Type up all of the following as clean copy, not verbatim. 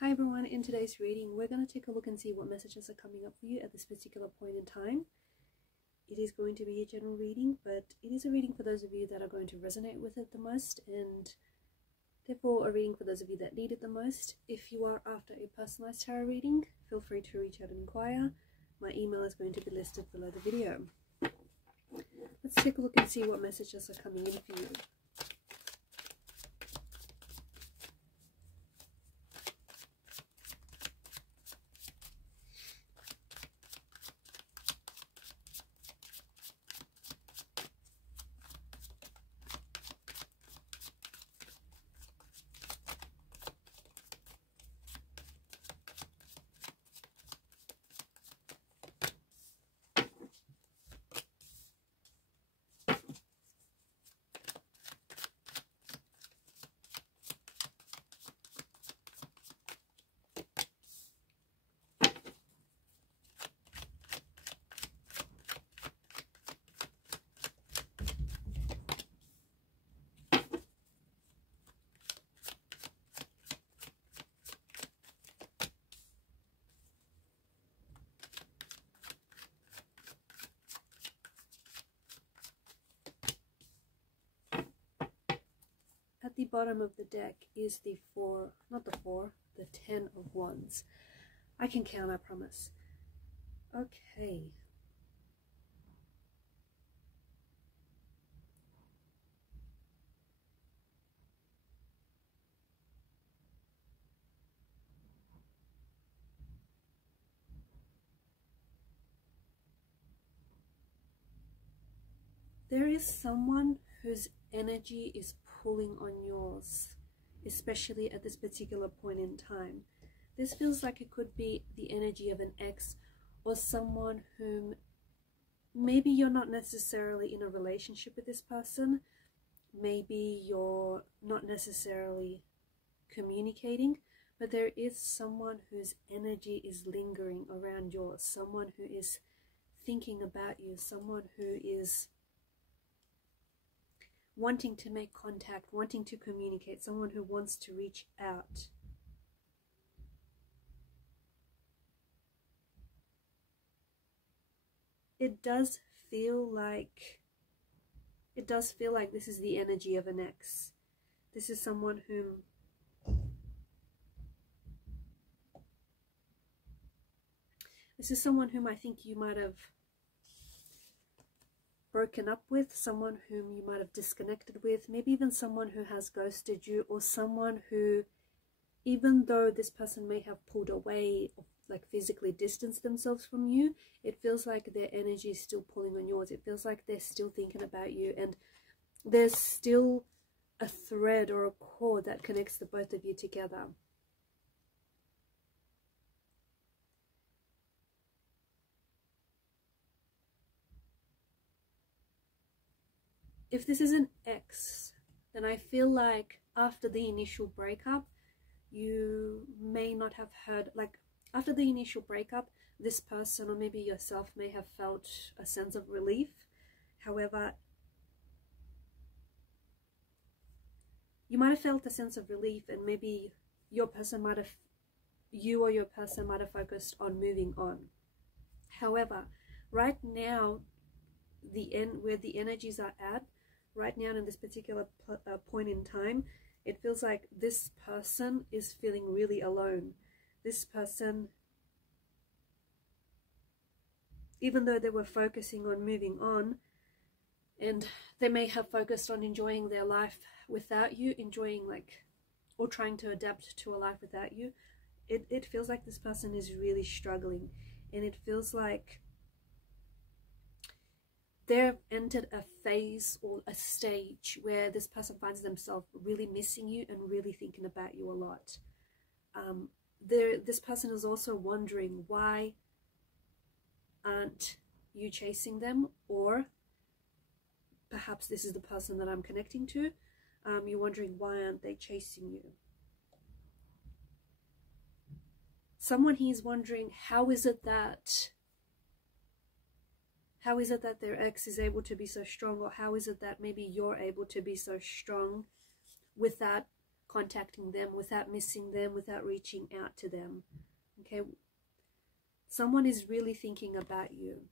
Hi everyone, in today's reading we're going to take a look and see what messages are coming up for you at this particular point in time. It is going to be a general reading, but it is a reading for those of you that are going to resonate with it the most, and therefore a reading for those of you that need it the most. If you are after a personalized tarot reading, feel free to reach out and inquire. My email is going to be listed below the video. Let's take a look and see what messages are coming in for you. At the bottom of the deck is the the 10 of Wands. I can count, I promise. Okay. There is someone whose energy is pulling on yours, especially at this particular point in time. This feels like it could be the energy of an ex or someone whom maybe you're not necessarily in a relationship with this person. Maybe you're not necessarily communicating, but there is someone whose energy is lingering around yours, someone who is thinking about you, someone who is wanting to make contact, wanting to communicate, someone who wants to reach out. It does feel like this is the energy of an ex. This is someone whom I think you might have broken up with, someone whom you might have disconnected with, maybe even someone who has ghosted you, or someone who, even though this person may have pulled away, like physically distanced themselves from you, it feels like their energy is still pulling on yours. It feels like they're still thinking about you, and there's still a thread or a cord that connects the both of you together. If this is an ex, then I feel like after the initial breakup, you may not have heard, like after the initial breakup, this person or maybe yourself may have felt a sense of relief. However, you might have felt a sense of relief, and maybe you or your person might have focused on moving on. However, right now, where the energies are at, right now in this particular point in time, it feels like this person is feeling really alone. This person, even though they were focusing on moving on, and they may have focused on enjoying their life without you, or trying to adapt to a life without you, it feels like this person is really struggling, and it feels like they've entered a phase or a stage where this person finds themselves really missing you and really thinking about you a lot. This person is also wondering, why aren't you chasing them? Or perhaps this is the person that I'm connecting to. You're wondering, why aren't they chasing you? Someone here is wondering, how is it that their ex is able to be so strong, or how is it that maybe you're able to be so strong without contacting them, without missing them, without reaching out to them. Okay, someone is really thinking about you.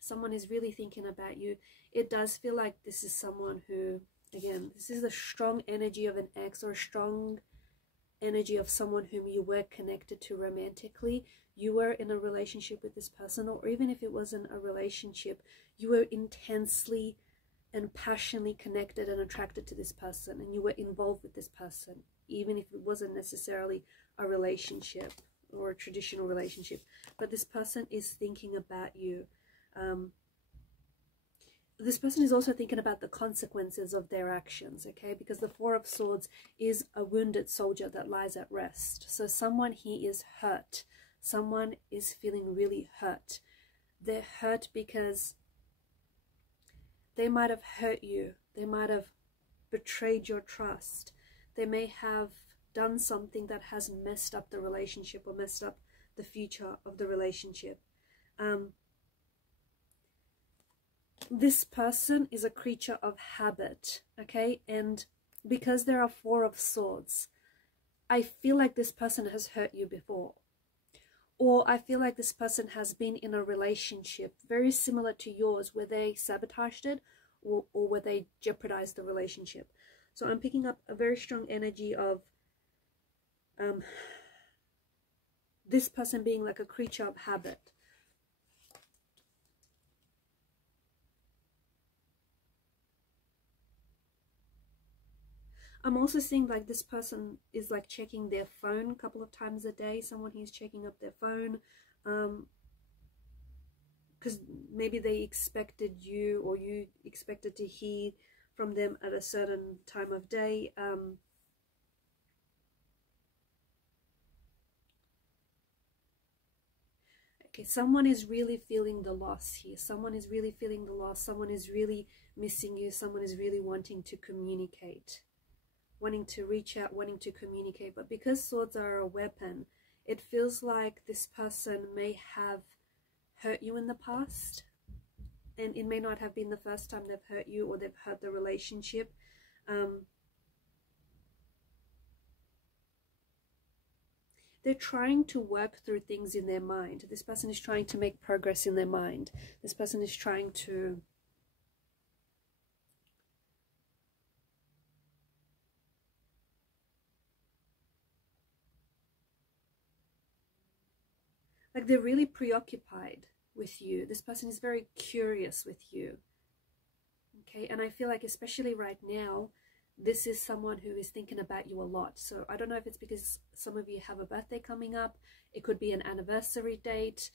Someone is really thinking about you. It does feel like this is someone who, again, this is a strong energy of an ex, or a strong energy of someone whom you were connected to romantically. You were in a relationship with this person, or even if it wasn't a relationship, you were intensely and passionately connected and attracted to this person, and you were involved with this person, even if it wasn't necessarily a relationship or a traditional relationship. But this person is thinking about you. This person is also thinking about the consequences of their actions, okay? Because the Four of Swords is a wounded soldier that lies at rest. So someone here is hurt. Someone is feeling really hurt. They're hurt because they might have hurt you. They might have betrayed your trust. They may have done something that has messed up the relationship, or messed up the future of the relationship. This person is a creature of habit, okay? And because there are Four of Swords, I feel like this person has hurt you before. Or I feel like this person has been in a relationship very similar to yours, where they sabotaged it, or where they jeopardized the relationship. So I'm picking up a very strong energy of this person being like a creature of habit. I'm also seeing like this person is like checking their phone a couple of times a day. Someone who's checking up their phone, because maybe they expected you, or you expected to hear from them at a certain time of day. Okay, someone is really feeling the loss here. Someone is really feeling the loss. Someone is really missing you. Someone is really wanting to communicate, wanting to reach out, wanting to communicate. But because swords are a weapon, it feels like this person may have hurt you in the past, and it may not have been the first time they've hurt you, or they've hurt the relationship. They're trying to work through things in their mind. This person is trying to make progress in their mind. This person is trying to like, they're really preoccupied with you. This person is very curious with you. Okay, and I feel like especially right now, this is someone who is thinking about you a lot. So I don't know if it's because some of you have a birthday coming up. It could be an anniversary date.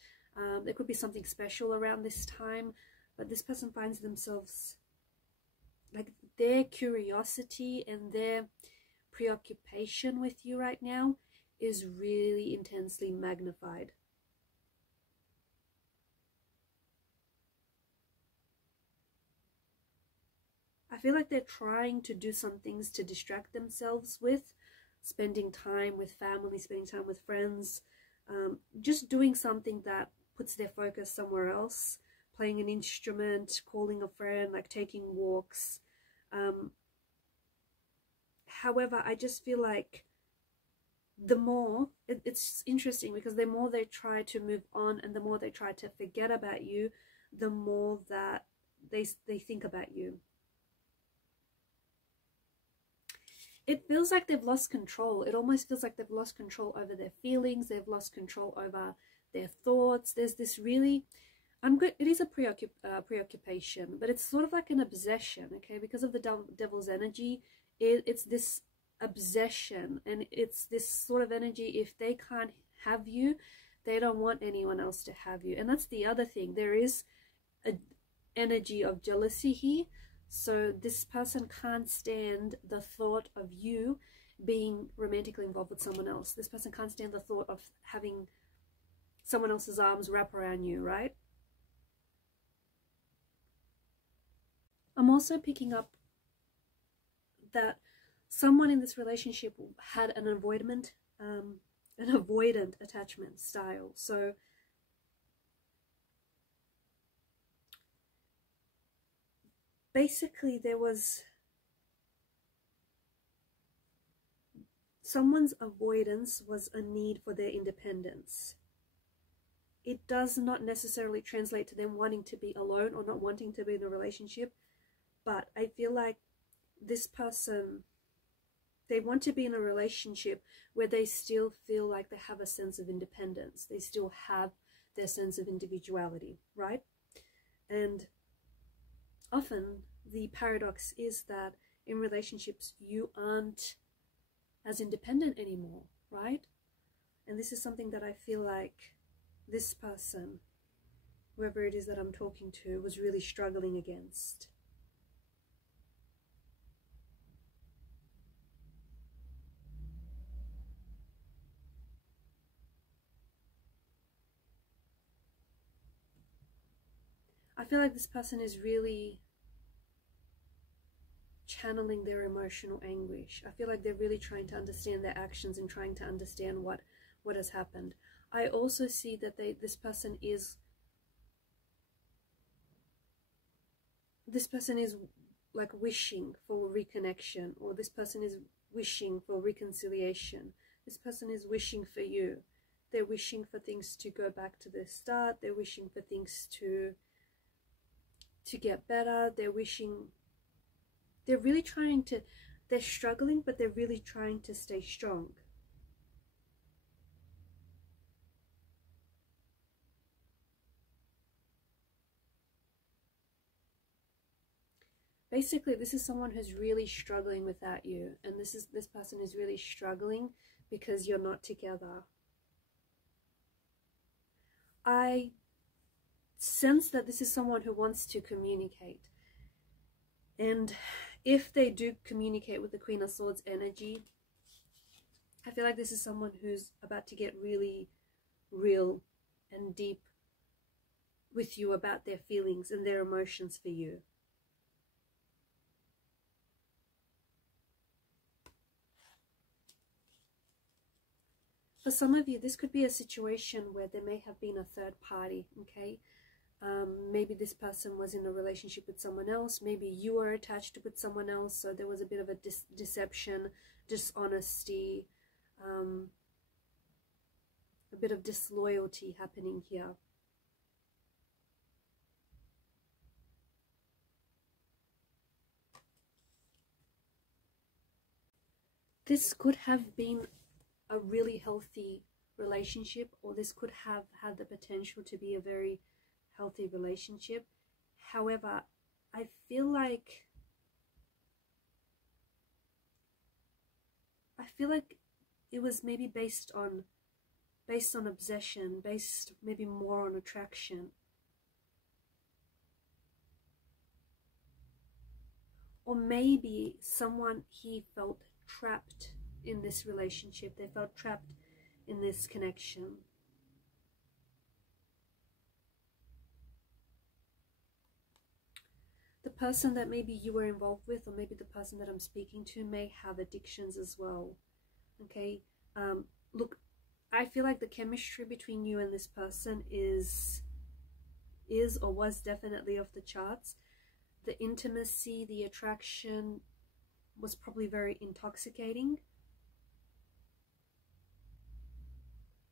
There could be something special around this time. But this person finds themselves, like, their curiosity and their preoccupation with you right now is really intensely magnified. I feel like they're trying to do some things to distract themselves with, spending time with family, spending time with friends, just doing something that puts their focus somewhere else, playing an instrument, calling a friend, like taking walks. However, I just feel like the more, it's interesting because the more they try to move on and the more they try to forget about you, the more that they think about you. It feels like they've lost control. It almost feels like they've lost control over their feelings. They've lost control over their thoughts. There's this really, it is a preoccupation, but it's sort of like an obsession, okay? Because of the devil's energy, it's this obsession, and it's this sort of energy. If they can't have you, they don't want anyone else to have you. And that's the other thing. There is an energy of jealousy here. So this person can't stand the thought of you being romantically involved with someone else. This person can't stand the thought of having someone else's arms wrap around you, right? I'm also picking up that someone in this relationship had an avoidant attachment style. So basically there was someone's avoidance was a need for their independence. It does not necessarily translate to them wanting to be alone or not wanting to be in a relationship, but I feel like this person, they want to be in a relationship where they still feel like they have a sense of independence. They still have their sense of individuality, right? And often the paradox is that in relationships, you aren't as independent anymore, right? And this is something that I feel like this person, whoever it is that I'm talking to, was really struggling against. I feel like this person is really channeling their emotional anguish. I feel like they're really trying to understand their actions and trying to understand what has happened. I also see that this person is like wishing for reconnection, or this person is wishing for reconciliation. This person is wishing for you. They're wishing for things to go back to the start. They're wishing for things to get better. They're really trying to, they're struggling, but they're really trying to stay strong. Basically, this is someone who's really struggling without you, and this person is really struggling because you're not together. I sense that this is someone who wants to communicate, and if they do communicate with the Queen of Swords energy, I feel like this is someone who's about to get really real and deep with you about their feelings and their emotions for you. For some of you, this could be a situation where there may have been a third party, okay? Maybe this person was in a relationship with someone else. Maybe you were attached with someone else, so there was a bit of a deception, dishonesty, a bit of disloyalty happening here. This could have been a really healthy relationship, or this could have had the potential to be a very healthy relationship. However, I feel like it was maybe based on obsession, based maybe more on attraction. Or maybe someone, he felt trapped in this relationship. They felt trapped in this connection. The person that maybe you were involved with, or maybe the person that I'm speaking to, may have addictions as well. Okay, look, I feel like the chemistry between you and this person is or was definitely off the charts. The intimacy, the attraction was probably very intoxicating.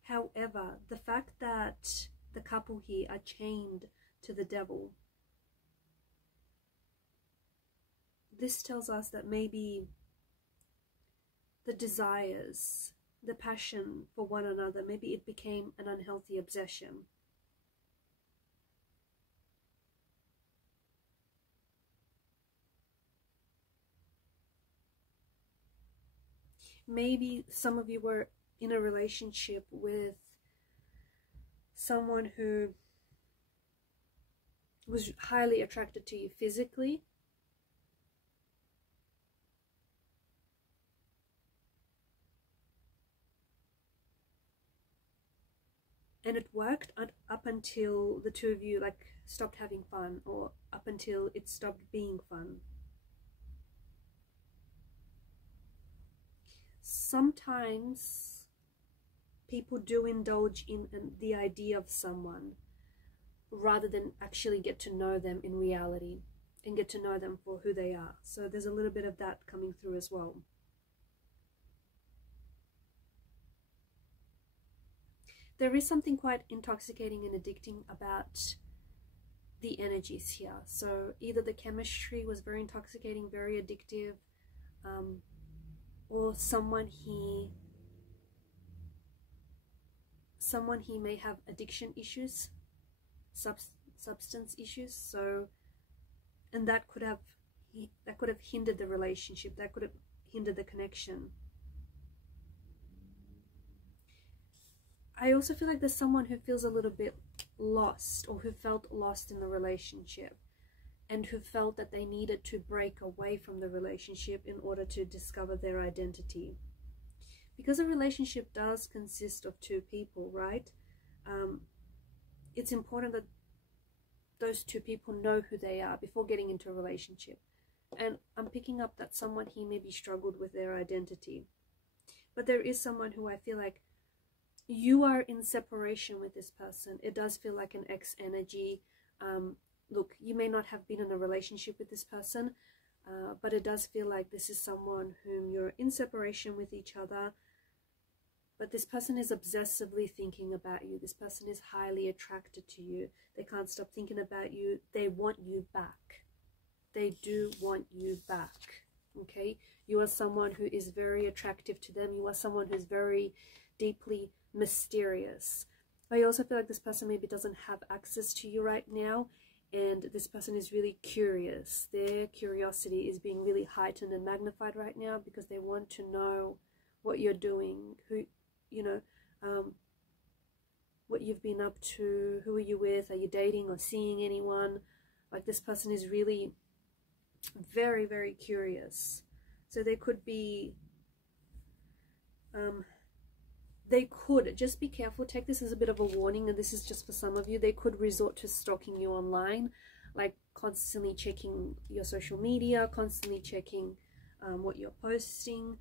However, the fact that the couple here are chained to the devil, this tells us that maybe the desires, the passion for one another, maybe it became an unhealthy obsession. Maybe some of you were in a relationship with someone who was highly attracted to you physically, and it worked up until the two of you like stopped having fun, or up until it stopped being fun. Sometimes people do indulge in the idea of someone rather than actually get to know them in reality and get to know them for who they are. So there's a little bit of that coming through as well. there is something quite intoxicating and addicting about the energies here. So either the chemistry was very intoxicating, very addictive, or someone he may have addiction issues, substance issues. So, and that could have hindered the relationship, that could have hindered the connection. I also feel like there's someone who feels a little bit lost, or who felt lost in the relationship, and who felt that they needed to break away from the relationship in order to discover their identity. Because a relationship does consist of two people, right? It's important that those two people know who they are before getting into a relationship. And I'm picking up that someone here maybe struggled with their identity. But there is someone who I feel like you are in separation with this person. It does feel like an ex energy. Look, you may not have been in a relationship with this person, but it does feel like this is someone whom you're in separation with each other. But this person is obsessively thinking about you. This person is highly attracted to you. They can't stop thinking about you. They want you back. They do want you back. Okay? You are someone who is very attractive to them. You are someone who's very deeply mysterious. I also feel like this person maybe doesn't have access to you right now, and this person is really curious. Their curiosity is being really heightened and magnified right now because they want to know what you're doing, who, you know, what you've been up to, who are you with, are you dating or seeing anyone? Like, this person is really very, very curious. So they could be, they could, just be careful, take this as a bit of a warning, and this is just for some of you, they could resort to stalking you online, like constantly checking your social media, constantly checking what you're posting.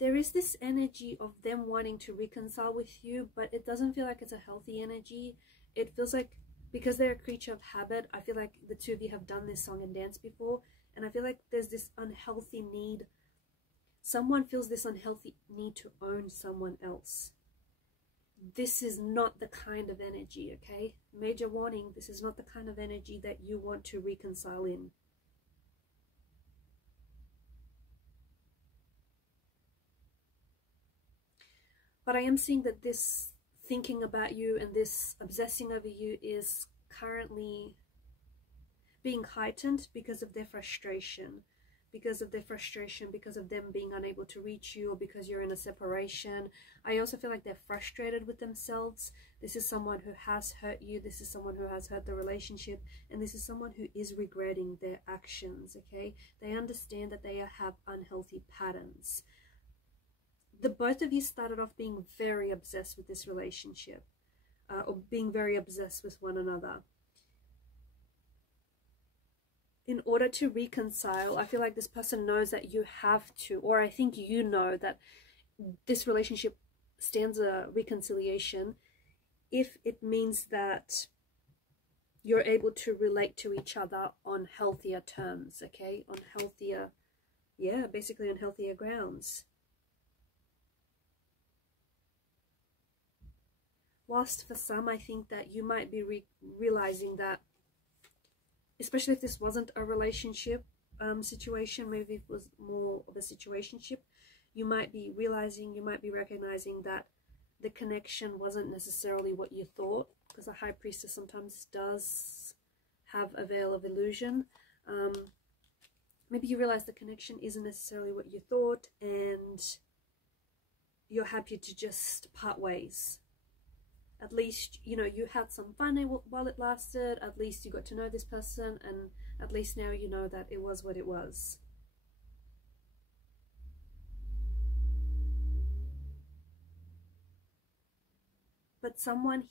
There is this energy of them wanting to reconcile with you, but it doesn't feel like it's a healthy energy. It feels like, because they're a creature of habit, I feel like the two of you have done this song and dance before, and I feel like there's this unhealthy need. Someone feels this unhealthy need to own someone else. This is not the kind of energy, okay? Major warning, this is not the kind of energy that you want to reconcile in. But I am seeing that this thinking about you and this obsessing over you is currently being heightened because of their frustration. Because of them being unable to reach you, or because you're in a separation. I also feel like they're frustrated with themselves. This is someone who has hurt you. This is someone who has hurt the relationship. And this is someone who is regretting their actions, okay? They understand that they have unhealthy patterns. The both of you started off being very obsessed with this relationship, or being very obsessed with one another. In order to reconcile, I feel like this person knows that you have to, or I think you know that this relationship stands a reconciliation if it means that you're able to relate to each other on healthier terms, okay? On healthier, yeah, basically on healthier grounds. Whilst for some, I think that you might be realizing that, especially if this wasn't a relationship situation, maybe if it was more of a situationship, you might be realizing, you might be recognizing that the connection wasn't necessarily what you thought, because a high priestess sometimes does have a veil of illusion. Maybe you realize the connection isn't necessarily what you thought, and you're happy to just part ways. At least, you know, you had some fun while it lasted. At least you got to know this person, and at least now you know that it was what it was. But someone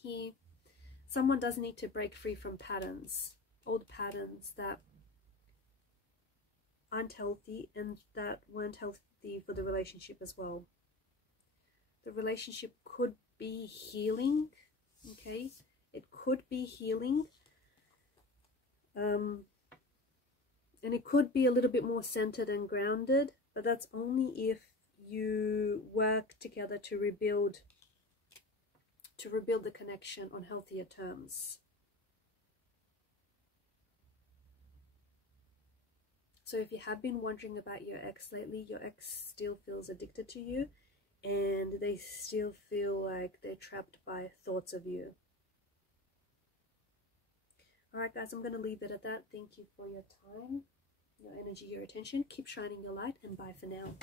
does need to break free from patterns, old patterns that aren't healthy and that weren't healthy for the relationship as well. The relationship could be healing, okay? It could be healing. And it could be a little bit more centered and grounded, but that's only if you work together to rebuild to rebuild the connection on healthier terms. So if you have been wondering about your ex lately, your ex still feels addicted to you, and they still feel like they're trapped by thoughts of you. Alright guys, I'm going to leave it at that. Thank you for your time, your energy, your attention. Keep shining your light, and bye for now.